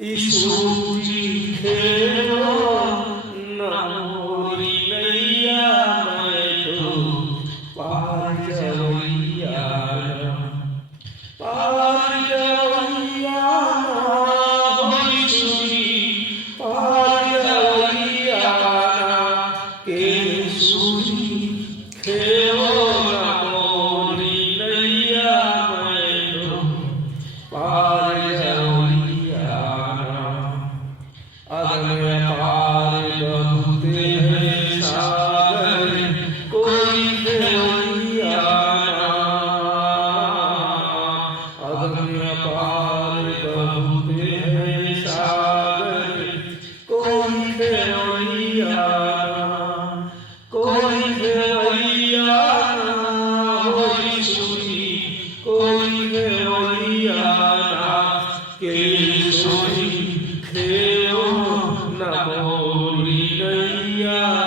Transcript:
Issue जी खेलो न मोरी नैया, मैं तो पार जवैया पार जवैया हो ईशु जी पार जवैया के ईशु जी खेलो न मोरी नैया, मैं तो पार जवैया। अगम अपार बहुते हैं सागर, कोई खेवैया ना। अगम अपार बहुते हैं सागर, कोई खेवैया ना। कोई खेवैया ना हो ईशु जी, कोई खेवैया ना के ईशु जी खेलो न मोरी नैया।